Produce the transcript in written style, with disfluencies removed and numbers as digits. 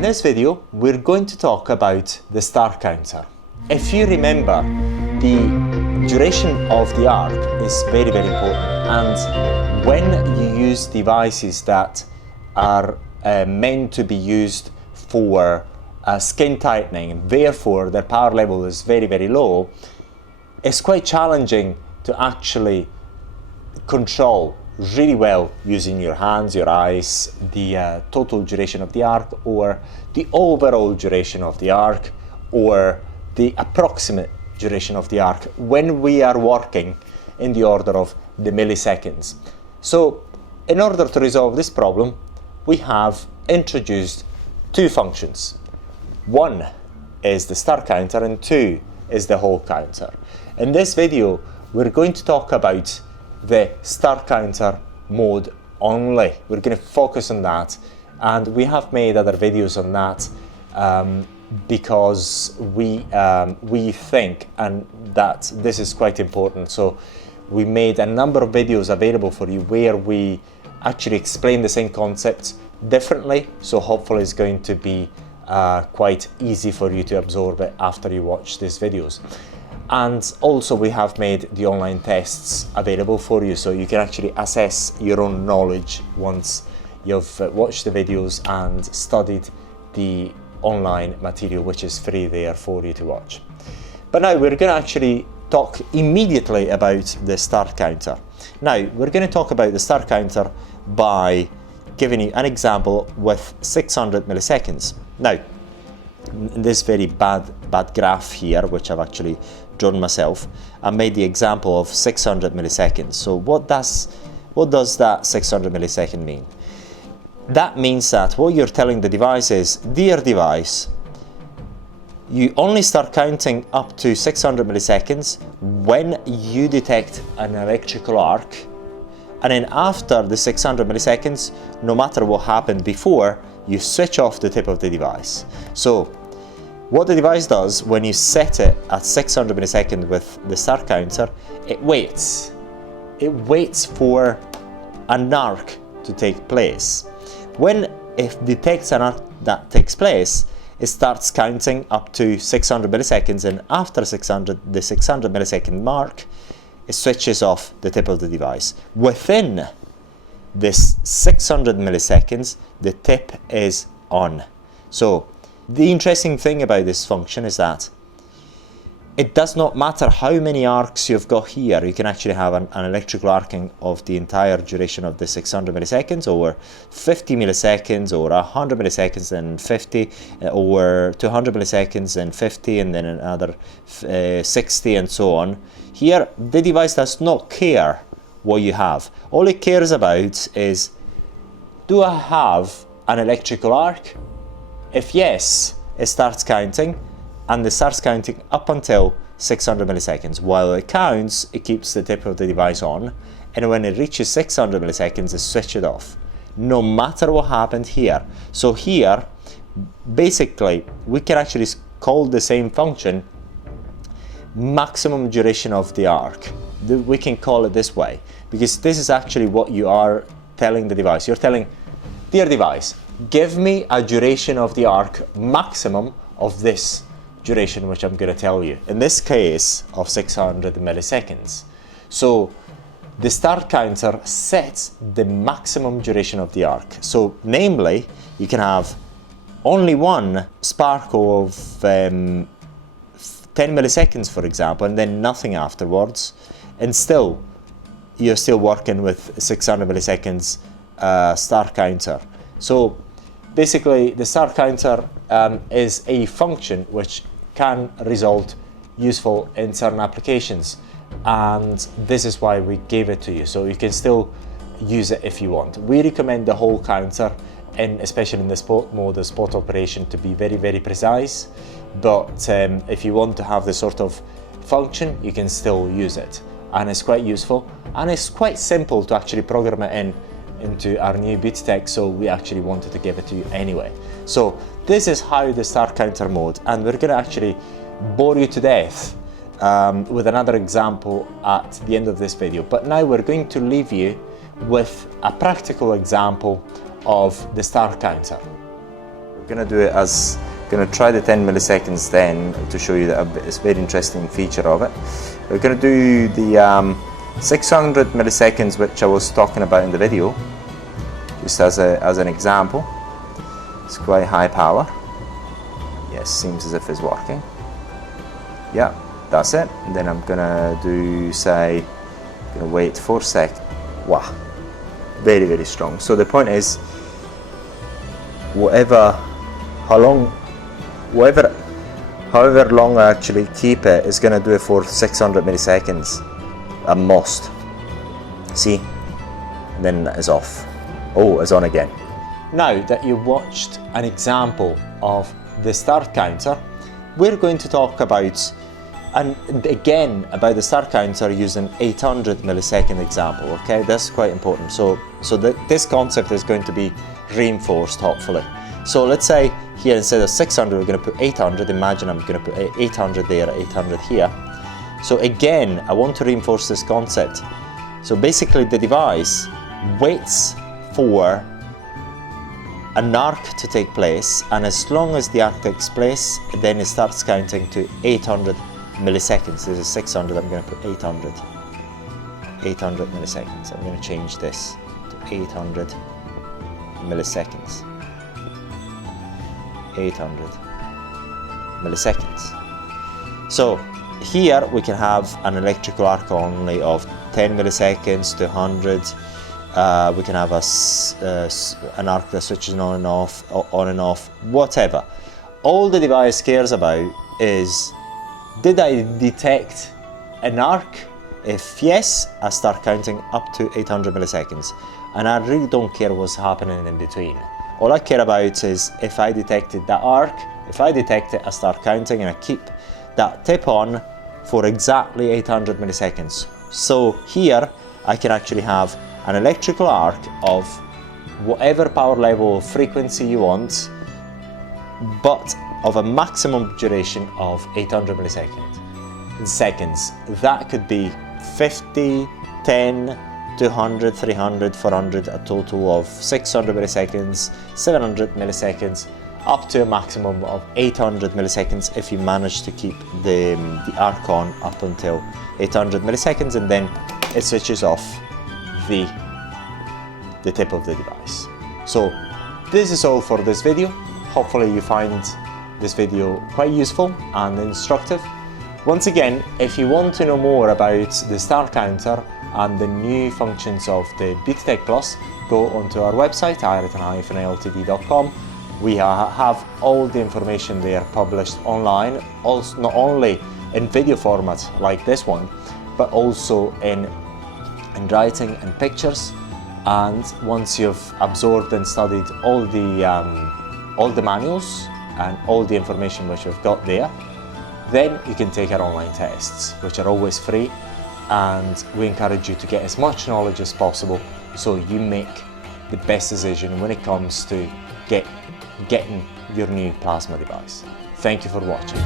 In this video, we're going to talk about the star counter. If you remember, the duration of the arc is very, very important. And when you use devices that are meant to be used for skin tightening, therefore their power level is very, very low, it's quite challenging to actually control really well using your hands, your eyes, the total duration of the arc, or the overall duration of the arc, or the approximate duration of the arc when we are working in the order of the milliseconds. So in order to resolve this problem, we have introduced two functions. One is the star counter and two is the hole counter. In this video, we're going to talk about the star counter mode only. We're going to focus on that, and we have made other videos on that because we think and that this is quite important. So we made a number of videos available for you where we actually explain the same concept differently, so hopefully it's going to be quite easy for you to absorb it after you watch these videos. And also we have made the online tests available for you, so you can actually assess your own knowledge once you've watched the videos and studied the online material, which is free there for you to watch. But now we're going to actually talk immediately about the star counter. Now we're going to talk about the star counter by giving you an example with 600 milliseconds. Now, in this very bad graph here, which I've actually drawn myself, I made the example of 600 milliseconds. So what does that 600 millisecond mean? That means that what you're telling the device is, dear device, you only start counting up to 600 milliseconds when you detect an electrical arc, and then after the 600 milliseconds, no matter what happened before, you switch off the tip of the device. So what the device does when you set it at 600 milliseconds with the star counter, it waits. It waits for an arc to take place. When it detects an arc that takes place, it starts counting up to 600 milliseconds, and after the 600 millisecond mark, it switches off the tip of the device. Within this 600 milliseconds, the tip is on. So the interesting thing about this function is that it does not matter how many arcs you've got here. You can actually have an electrical arcing of the entire duration of the 600 milliseconds, or 50 milliseconds, or 100 milliseconds and 50, or 200 milliseconds and 50, and then another 60, and so on. Here, the device does not care what you have. All it cares about is, do I have an electrical arc? If yes, it starts counting, and it starts counting up until 600 milliseconds. While it counts, it keeps the tip of the device on, and when it reaches 600 milliseconds, it switches it off, no matter what happened here. So here, basically, we can actually call the same function maximum duration of the arc. We can call it this way, because this is actually what you are telling the device. You're telling, dear device, give me a duration of the arc maximum of this duration, which I'm going to tell you. In this case, of 600 milliseconds. So the star counter sets the maximum duration of the arc. So namely, you can have only one sparkle of 10 milliseconds, for example, and then nothing afterwards, and still you're still working with 600 milliseconds star counter. So basically, the star counter is a function which can result useful in certain applications, and this is why we gave it to you, so you can still use it if you want. We recommend the hole counter, and especially in the sport mode, the sport operation, to be very, very precise, but if you want to have this sort of function, you can still use it, and it's quite useful, and it's quite simple to actually program it into our new BeautyTech, so we actually wanted to give it to you anyway. So this is how the star counter mode, and we're going to actually bore you to death with another example at the end of this video. But now we're going to leave you with a practical example of the star counter. going to do it as, going to try the 10 milliseconds then to show you that it's a very interesting feature of it. We're going to do the 600 milliseconds, which I was talking about in the video, just as an example. It's quite high power. Yes, seems as if it's working. Yeah, that's it. And then I'm gonna do, say, gonna wait 4 seconds. Wow, very, very strong. So the point is, however long I actually keep it is gonna do it for 600 milliseconds at most. See, and then it's off. Oh, it's on again. Now that you've watched an example of the start counter, we're going to talk about, and again, about the start counter using 800 millisecond example, okay? That's quite important. So this concept is going to be reinforced, hopefully. So let's say here, instead of 600, we're going to put 800. Imagine I'm going to put 800 there, 800 here. So again, I want to reinforce this concept. So basically the device waits for an arc to take place, and as long as the arc takes place, then it starts counting to 800 milliseconds. This is 600, I'm going to put 800 milliseconds. I'm going to change this to 800 milliseconds. 800 milliseconds. So here we can have an electrical arc only of 10 milliseconds to 100. We can have an arc that switches on and off, whatever. All the device cares about is, did I detect an arc? If yes, I start counting up to 800 milliseconds. And I really don't care what's happening in between. All I care about is if I detected that arc, if I detect it, I start counting and I keep that tip on for exactly 800 milliseconds. So here, I can actually have an electrical arc of whatever power level or frequency you want, but of a maximum duration of 800 seconds. That could be 50, 10, 200, 300, 400, a total of 600 milliseconds, 700 milliseconds, up to a maximum of 800 milliseconds if you manage to keep the arc on up until 800 milliseconds, and then it switches off the tip of the device. So this is all for this video. Hopefully you find this video quite useful and instructive. Once again, if you want to know more about the start counter and the new functions of the BeautyTech Plus, go onto our website, ireton-ltd.com. We have all the information there published online, also not only in video format like this one, but also in writing and pictures. And once you've absorbed and studied all the manuals and all the information which we've got there, then you can take our online tests, which are always free, and we encourage you to get as much knowledge as possible so you make the best decision when it comes to getting your new plasma device. Thank you for watching.